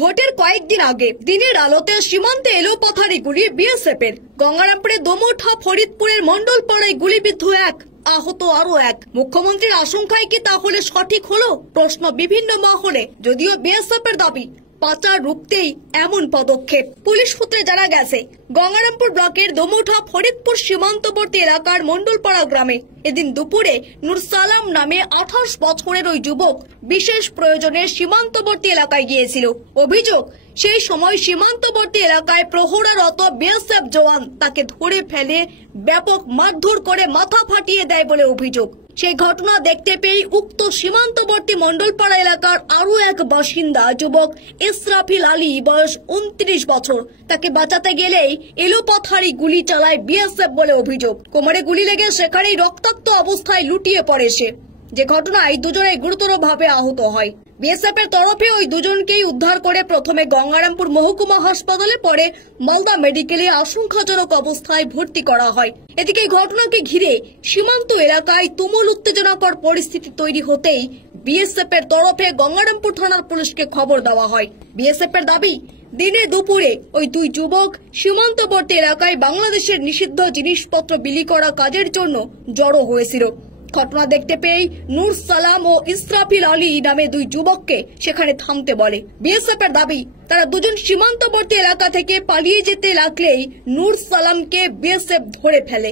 ভোটের কয়েকদিন আগে দিনের আলোতে সীমান্তে এলো পাথারি গুলি বিএসএফের। গঙ্গারামপুরে দোমোঠা ফরিদপুরের মন্ডলপাড়ায় গুলিবিদ্ধ এক, আহত আরো এক। মুখ্যমন্ত্রীর আশঙ্কায় কি তাহলে সঠিক হলো? প্রশ্ন বিভিন্ন মহলে। যদিও বিএসএফের দাবি পাচার রুখতেই এমন পদক্ষেপ। পুলিশ সূত্রে জানা গেছে, গঙ্গারামপুর ব্লকের দোমোঠা ফরিদপুর সীমান্তবর্তী এলাকার মন্ডলপাড়া গ্রামে এদিন দুপুরে নূর সালাম নামে 28 বছরের ওই যুবক বিশেষ প্রয়োজনে সীমান্তবর্তী এলাকায় গিয়েছিল। অভিযোগ, সেই সময় সীমান্তবর্তী এলাকায় প্রহরারত বিএসএফ জওয়ান তাকে ধরে ফেলে ব্যাপক মারধর করে মাথা ফাটিয়ে দেয় বলে অভিযোগ। সেই ঘটনা দেখতে পেয়ে উক্ত সীমান্তবর্তী মন্ডলপাড়া এলাকার আরো এক বাসিন্দা যুবক ইসরাফিল আলী, বয়স 29 বছর, তাকে বাঁচাতে গেলেই এলোপাথারি গুলি চালায় বিএসএফ বলে অভিযোগ। কোমরে গুলি লেগে সেখানেই রক্তাক্ত অবস্থায় লুটিয়ে পড়ে সে, যে ঘটনায় দুজনেই গুরুতরভাবে আহত হয়। বিএসএফ এর তরফে ওই দুজনকেই উদ্ধার করে প্রথমে গঙ্গারামপুর মহকুমা হাসপাতালে, পরে মালদা মেডিকেলে আশঙ্কাজনক অবস্থায় ভর্তি করা হয়। এদিকে ঘটনাকে ঘিরে সীমান্ত এলাকায় তুমুল উত্তেজনাকর পরিস্থিতি তৈরি হতেই বিএসএফ এর তরফে গঙ্গারামপুর থানার পুলিশকে খবর দেওয়া হয়। বিএসএফ এর দাবি, দিনে দুপুরে ওই দুই যুবক সীমান্তবর্তী এলাকায় বাংলাদেশের নিষিদ্ধ জিনিসপত্র বিলি করা কাজের জন্য জড়ো হয়েছিল। ঘটনা দেখতে পেয়ে নূর সালাম ও ইসরাফিল আলী নামে দুই যুবককে সেখানে থামতে বলে। বিএসএফ এর দাবি, তারা দুজন সীমান্তবর্তী এলাকা থেকে পালিয়ে যেতে লাগলেই নূর সালামকে বিএসএফ ধরে ফেলে।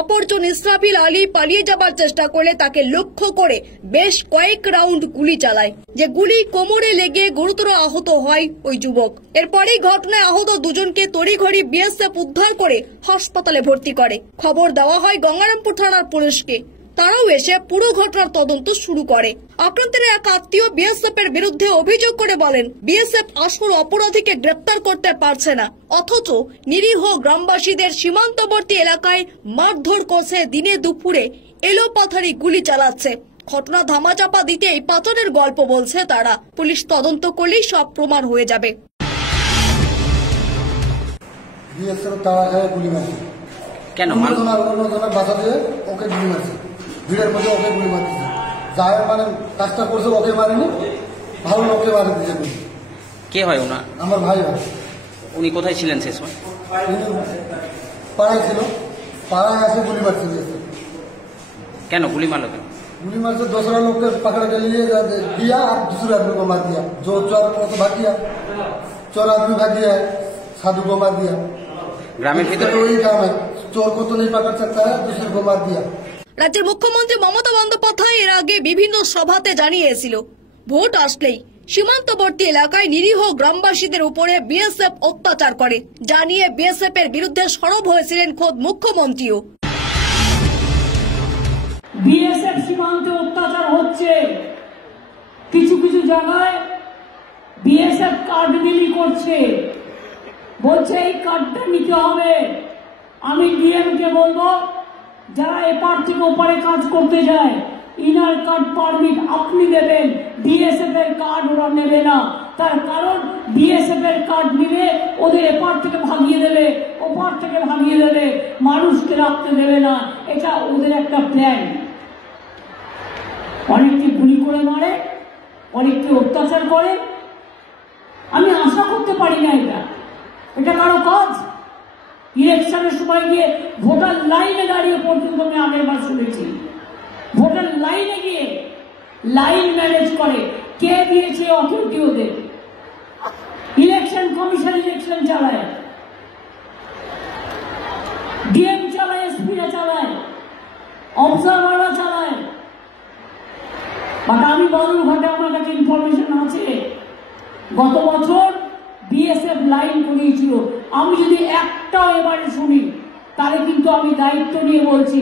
অপরজন ইসরাফিল আলী পালিয়ে যাবার চেষ্টা করলে তাকে লক্ষ্য করে বেশ কয়েক রাউন্ড গুলি চালায়, যে গুলি কোমরে লেগে গুরুতর আহত হয় ওই যুবক। এরপরেই ঘটনায় আহত দুজনকে তড়িঘড়ি বিএসএফ উদ্ধার করে হাসপাতালে ভর্তি করে। খবর দেওয়া হয় গঙ্গারামপুর থানার পুলিশকে। তারাও এসে পুরো ঘটনার তদন্ত শুরু করে। আক্রান্তের এক আত্মীয় বিএসএফ এর বিরুদ্ধে অভিযোগ করে বলেন, বিএসএফ আসল অপরাধীকে গ্রেপ্তার করতে পারছে না, অথচ নিরীহ গ্রামবাসীদের সীমান্তবর্তী এলাকায় মারধর করছে, দিনে দুপুরে এলোপাথারি গুলি চালাচ্ছে। ঘটনা ধামাচাপা দিতেই পাচারের গল্প বলছে তারা। পুলিশ তদন্ত করলেই সব প্রমাণ হয়ে যাবে। কেন বাসা দিয়ে ওকে গুলি মারছে, ভিড়ের মধ্যে ওকে গুলি মারতেছে। যাই মানে কাজটা করছে ওকে মারেনি, ভালো লোককে মারে দিয়েছে গুলি। কে হয় ওনা? আমার ভাই হয়। উনি কোথায় ছিলেন সে সময়? পাড়ায় ছিল, পাড়ায় আসে গুলি মারছে। কেন গুলি মারলো? কেন गुली मार से दूसरा लोग को पकड़ के लिए दिया और दूसरे आदमी को मार दिया। जो चोर को तो भाग गया, चोर आदमी भाग गया, साधु को मार दिया। ग्रामीण भीतर वही काम है, चोर को तो नहीं पकड़ सकता है, दूसरे को मार दिया। রাজ্যের মুখ্যমন্ত্রী মমতা বন্দ্যোপাধ্যায় এর আগে বিভিন্ন সভাতে জানিয়েছিল, ভোট আসলেই সীমান্তবর্তী এলাকায় নিরীহ গ্রামবাসীদের উপরে বিএসএফ অত্যাচার করে। জানিয়ে বিএসএফ এর বিরুদ্ধে সরব হয়েছিলেন খোদ মুখ্যমন্ত্রীও। বিএসএফ সীমান্তে অত্যাচার হচ্ছে, কিছু কিছু জায়গায় বিএসএফ কার্ড বিলি করছে, বলছে এই কার্ডটা নিতে হবে। আমি ডিএম কে বলবো, যারা এপার থেকে ওপারে কাজ করতে যায়, ইনার কার্ড পারমিট আপনি দেবেন, বিএসএফ এর কার্ড ওরা নেবে না। তার কারণ বিএসএফ এর কার্ড নিলে ওদের এপার থেকে ভাগিয়ে দেবে, ওপার থেকে ভাগিয়ে দেবে, মানুষকে রাখতে দেবে না। এটা ওদের একটা প্ল্যান। অনেককে গুলি করে মারে, অনেককে অত্যাচার করে। আমি আশা করতে পারি না এটা কারো কাজ। ইলেকশনের সময় গিয়ে ভোটার লাইনে দাঁড়িয়ে পর্যন্ত আমি আগের বার শুনেছি, ভোটার লাইনে গিয়ে লাইন ম্যানেজ করে কে দিয়েছে অথরিটি ওদের। ইলেকশন কমিশন ইলেকশন চালায়, ডিএম চালায়, এসপিরা চালায়, অবজারভাররা চালায়। বাট আমি বালুরঘাটে আমার কাছে ইনফরমেশন আছে, গত বছর বিএসএফ লাইন করিয়েছিল। আমি যদি একটাও এবারে শুনি, তাহলে কিন্তু আমি দায়িত্ব নিয়ে বলছি,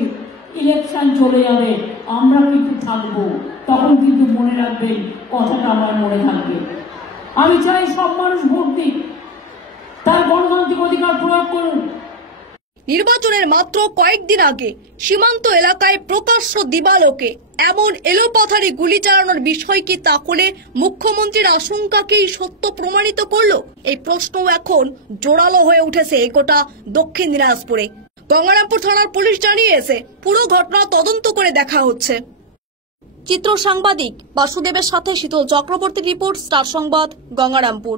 ইলেকশন চলে যাবে, আমরা কিন্তু থাকবো। তখন কিন্তু মনে রাখবেন, কথাটা আমার মনে থাকবে। আমি চাই সব মানুষ ভোট দিক, তার গণতান্ত্রিক অধিকার প্রয়োগ করুন। নির্বাচনের মাত্র কয়েকদিন আগে সীমান্ত এলাকায় প্রকাশ্য দিবালোকে এমন এলোপাথারি গুলি চালানোর বিষয় কি তাহলে মুখ্যমন্ত্রীর আশঙ্কাকেই সত্য প্রমাণিত করলো? এই প্রশ্ন এখন জোরালো হয়ে উঠেছে গোটা দক্ষিণ দিনাজপুরে। গঙ্গারামপুর থানার পুলিশ জানিয়েছে, পুরো ঘটনা তদন্ত করে দেখা হচ্ছে। চিত্র সাংবাদিক বাসুদেবের সাথে শীতল চক্রবর্তী, রিপোর্ট, স্টার সংবাদ, গঙ্গারামপুর।